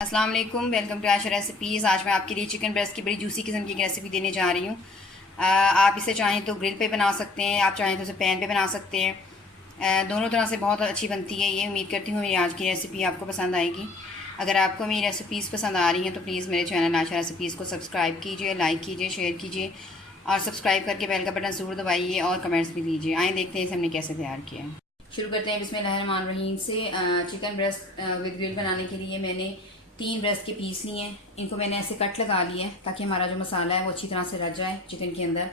अस्सलाम वालेकुम, welcome to Asha recipes. आज मैं आपके लिए चिकन ब्रेस्ट की बड़ी जूसी किस्म की एक रेसिपी देने जा रही हूँ। आप इसे चाहें तो ग्रिल पे बना सकते हैं, आप चाहें तो इसे पैन पे बना सकते हैं। दोनों तरह से बहुत अच्छी बनती है ये। उम्मीद करती हूँ मेरी आज की रेसिपी आपको पसंद आएगी। अगर आपको मेरी रेसिपीज़ पसंद आ रही हैं तो प्लीज़ मेरे चैनल आशा रेसिपीज़ को सब्सक्राइब कीजिए, लाइक कीजिए, शेयर कीजिए और सब्सक्राइब करके बेल का बटन ज़रूर दबाइए और कमेंट्स भी दीजिए। आए देखते हैं इसे हमने कैसे तैयार किया है। शुरू करते हैं बिस्मिल्लाहिर्रहमानिर्रहीम से। चिकन ब्रेस्ट विद ग्रिल बनाने के लिए मैंने 3 ब्रेस्ट के पीस लिए हैं। इनको मैंने ऐसे कट लगा लिए हैं ताकि हमारा जो मसाला है वो अच्छी तरह से रच जाए चिकन के अंदर।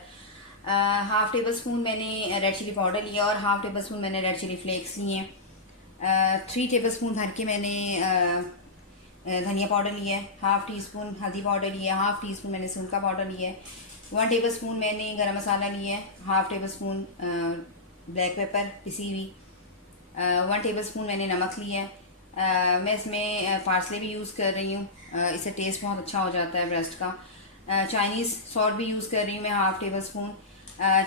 हाफ़ टेबल स्पून मैंने रेड चिली पाउडर लिया और हाफ़ टेबल स्पून मैंने रेड चिली फ्लेक्स लिए हैं। 3 टेबल स्पून भर के मैंने धनिया पाउडर लिया है। हाफ़ टी स्पून हल्दी पाउडर लिया है। हाफ़ टी स्पून मैंने सून का पाउडर लिया है। 1 टेबल स्पून मैंने गरम मसाला लिया है। Half table spoon black pepper पिसी हुई। 1 टेबल स्पून मैंने नमक लिया है। मैं इसमें पार्सले भी यूज़ कर रही हूँ, इससे टेस्ट बहुत अच्छा हो जाता है ब्रेस्ट का। चाइनीज़ सॉल्ट भी यूज़ कर रही हूँ मैं हाफ़ टेबल स्पून।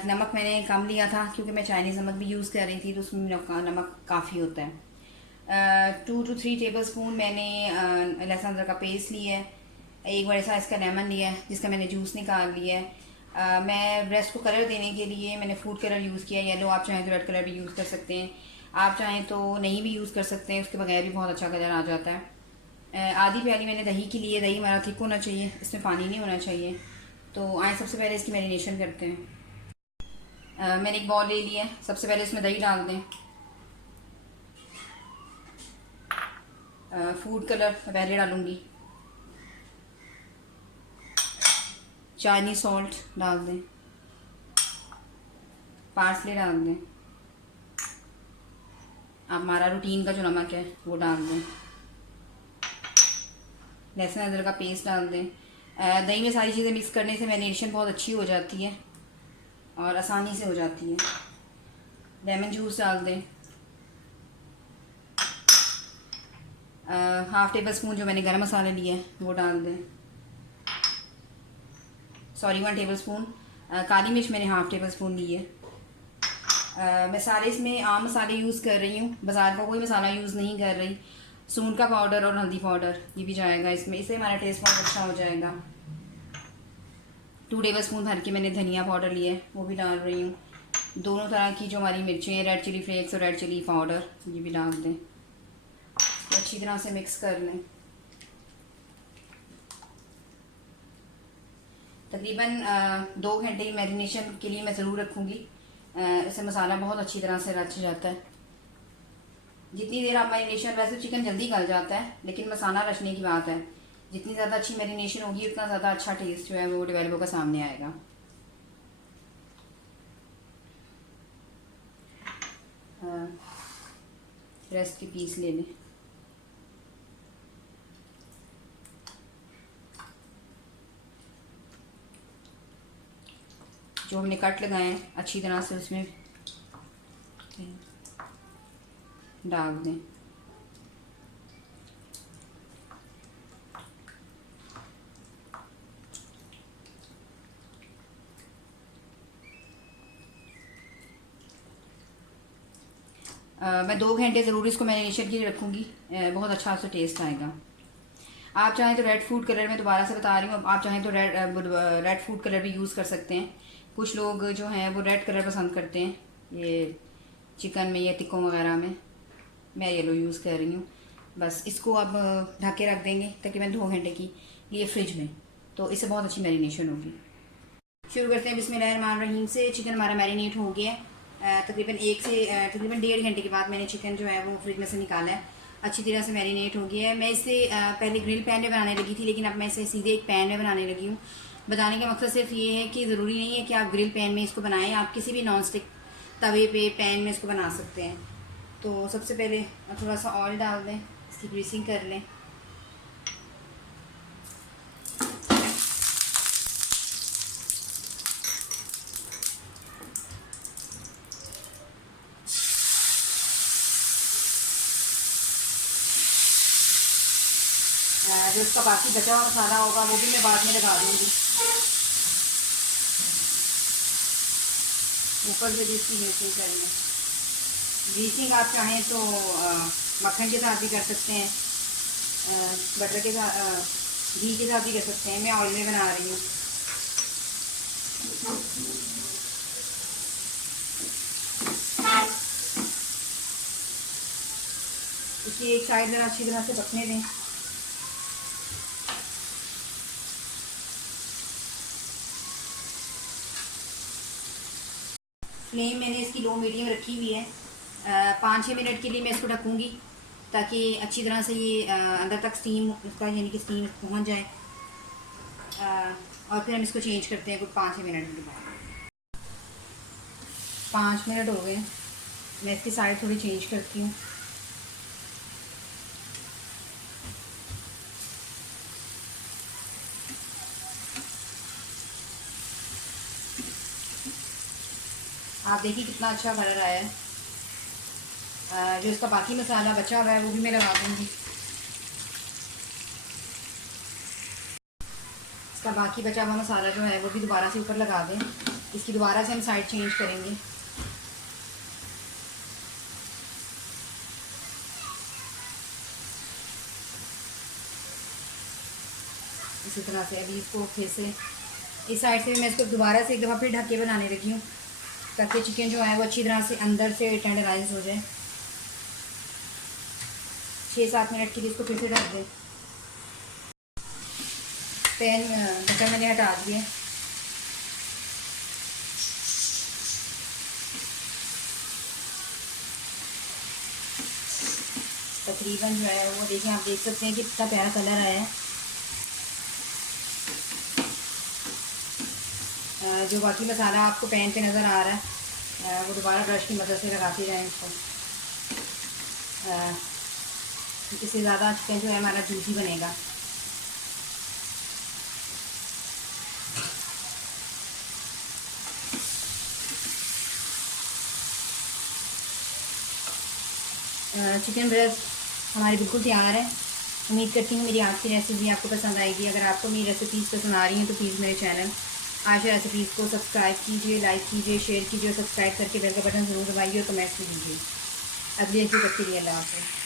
नमक मैंने कम लिया था क्योंकि मैं चाइनीज़ नमक भी यूज़ कर रही थी तो उसमें नमक काफ़ी होता है। 2 to 3 टेबल स्पून मैंने लहसुन अदरक का पेस्ट लिया है। एक बड़े साइज़ का लेमन लिया है जिसका मैंने जूस निकाल लिया है। मैं ब्रेस्ट को कलर देने के लिए मैंने फूड कलर यूज़ किया है, येलो। आप चाहें तो रेड कलर भी यूज़ कर सकते हैं, आप चाहें तो नहीं भी यूज़ कर सकते हैं, उसके बगैर भी बहुत अच्छा कलर आ जाता है। आधी प्याली मैंने दही की लिए। दही हमारा थिक होना चाहिए, इसमें पानी नहीं होना चाहिए। तो आए सबसे पहले इसकी मैरिनेशन करते हैं। मैंने एक बॉल ले लिया है। सबसे पहले इसमें दही डाल दें। फूड कलर पहले डालूँगी। चाइनीज सॉल्ट डाल दें। पार्सले डाल दें। अब हमारा रूटीन का जो नमक है वो डाल दें। लहसुन अदरक का पेस्ट डाल दें। दही में सारी चीज़ें मिक्स करने से मैरिनेशन बहुत अच्छी हो जाती है और आसानी से हो जाती है। लेमन जूस डाल दें। हाफ़ टेबल स्पून जो मैंने गरम मसाला लिया है वो डाल दें। Sorry 1 table spoon. काली मिर्च मैंने हाफ़ टेबल स्पून ली है। मैं सारे इसमें आम मसाले यूज़ कर रही हूँ, बाज़ार का कोई मसाला यूज़ नहीं कर रही। सूंड का पाउडर और हल्दी पाउडर ये भी जाएगा इसमें, इससे हमारा टेस्ट बहुत अच्छा हो जाएगा। 2 टेबल स्पून भर के मैंने धनिया पाउडर लिया है वो भी डाल रही हूँ। दोनों तरह की जो हमारी मिर्चें हैं, रेड चिली फ्लेक्स और रेड चिली पाउडर, ये भी डाल दें। तो अच्छी तरह से मिक्स कर लें। तकरीबन 2 घंटे मैरिनेशन के लिए मैं ज़रूर रखूँगी। इससे मसाला बहुत अच्छी तरह से रच जाता है। जितनी देर आप मैरिनेशन, वैसे चिकन जल्दी गल जाता है लेकिन मसाला रचने की बात है। जितनी ज़्यादा अच्छी मैरिनेशन होगी उतना ज़्यादा अच्छा टेस्ट जो है वो डेवलप होकर सामने आएगा। रेस्ट के पीस ले लें। जो हमने कट लगाए हैं अच्छी तरह से उसमें डाल दें। मैं 2 घंटे ज़रूर इसको मैरिनेशन के लिए रखूँगी। बहुत अच्छा उससे टेस्ट आएगा। आप चाहें तो रेड फूड कलर में दोबारा से बता रही हूँ, आप चाहें तो रेड फूड कलर भी यूज़ कर सकते हैं। कुछ लोग जो हैं वो रेड कलर पसंद करते हैं ये चिकन में या टिक्कों वगैरह में। मैं येलो यूज़ कर रही हूँ। बस इसको अब ढक के रख देंगे तकरीबन 2 घंटे की लिए फ्रिज में, तो इससे बहुत अच्छी मैरिनेशन होगी। शुरू करते हैं बिस्मिल्लाहिर्रहमानिर्रहीम से। चिकन हमारा मैरिनेट हो गया है। तकरीबन 1.5 घंटे के बाद मैंने चिकन जो है वो फ्रिज में से निकाला है। अच्छी तरह से मैरिनेट हो गया है। मैं इसे पहले ग्रिल पैन में बनाने लगी थी लेकिन अब मैं इसे सीधे एक पैन में बनाने लगी हूँ। बताने का मकसद सिर्फ ये है कि ज़रूरी नहीं है कि आप ग्रिल पैन में इसको बनाएं, आप किसी भी नॉन स्टिक तवे पे पैन में इसको बना सकते हैं। तो सबसे पहले थोड़ा सा ऑयल डाल दें, इसकी ग्रीसिंग कर लें। जो इसका बाकी बचा हुआ मसाला होगा वो भी मैं बाद में लगा दूँगी। ऊपर से भी इसकी ग्रीसिंग कर लें। ग्रीसिंग आप चाहें तो मक्खन के साथ भी कर सकते हैं, बटर के साथ, घी के साथ भी कर सकते हैं। मैं ऑयल में बना रही हूँ। इसकी एक साइड ज़रा अच्छी तरह से पकने दें। फ्लेम मैंने इसकी लो मीडियम रखी हुई है। 5-6 मिनट के लिए मैं इसको ढकूँगी ताकि अच्छी तरह से ये अंदर तक स्टीम उसका यानी कि स्टीम पहुँच जाए। और फिर हम इसको चेंज करते हैं कुछ 5-6 मिनट के बाद। 5 मिनट हो गए, मैं इसकी साइड थोड़ी चेंज करती हूँ। आप देखिए कितना अच्छा कलर आया है। जो इसका बाकी मसाला बचा हुआ है वो भी मैं लगा दूँगी। इसका बाकी बचा हुआ मसाला जो है वो भी दोबारा से ऊपर लगा दें। इसकी दोबारा से हम साइड चेंज करेंगे। इसी तरह से अभी इसको फिर से इस साइड से मैं इसको दोबारा से एक दफ़ा फिर ढक के बनाने लगी हूँ ताकि चिकन जो है वो अच्छी तरह से अंदर से टेंडराइज हो जाए। 6-7 मिनट के लिए इसको फिर से ढक दें। पैन ढक्कन मैंने हटा दिए। तकरीबन जो है वो देखें, आप देख सकते हैं कि कितना प्यारा कलर आया है। जो बाकी मसाला आपको पैन पे नज़र आ रहा है वो दोबारा ब्रश की मदद से लगाते जाएं इसको। इससे ज़्यादा चिकन जो है हमारा जूसी बनेगा। चिकन ब्रेस्ट हमारी बिल्कुल तैयार है। उम्मीद करती हूँ मेरी आज की रेसिपी आपको पसंद आएगी। अगर आपको मेरी रेसिपीज़ पसंद आ रही हैं तो प्लीज़ मेरे चैनल आशा रेसिपीज़ को सब्सक्राइब कीजिए, लाइक कीजिए, शेयर कीजिए और सब्सक्राइब करके बेल का बटन ज़रूर दबाइए और कमेंट्स भी दीजिए। अगली रेसिपी तक के लिए अल्लाह हाफ़िज़।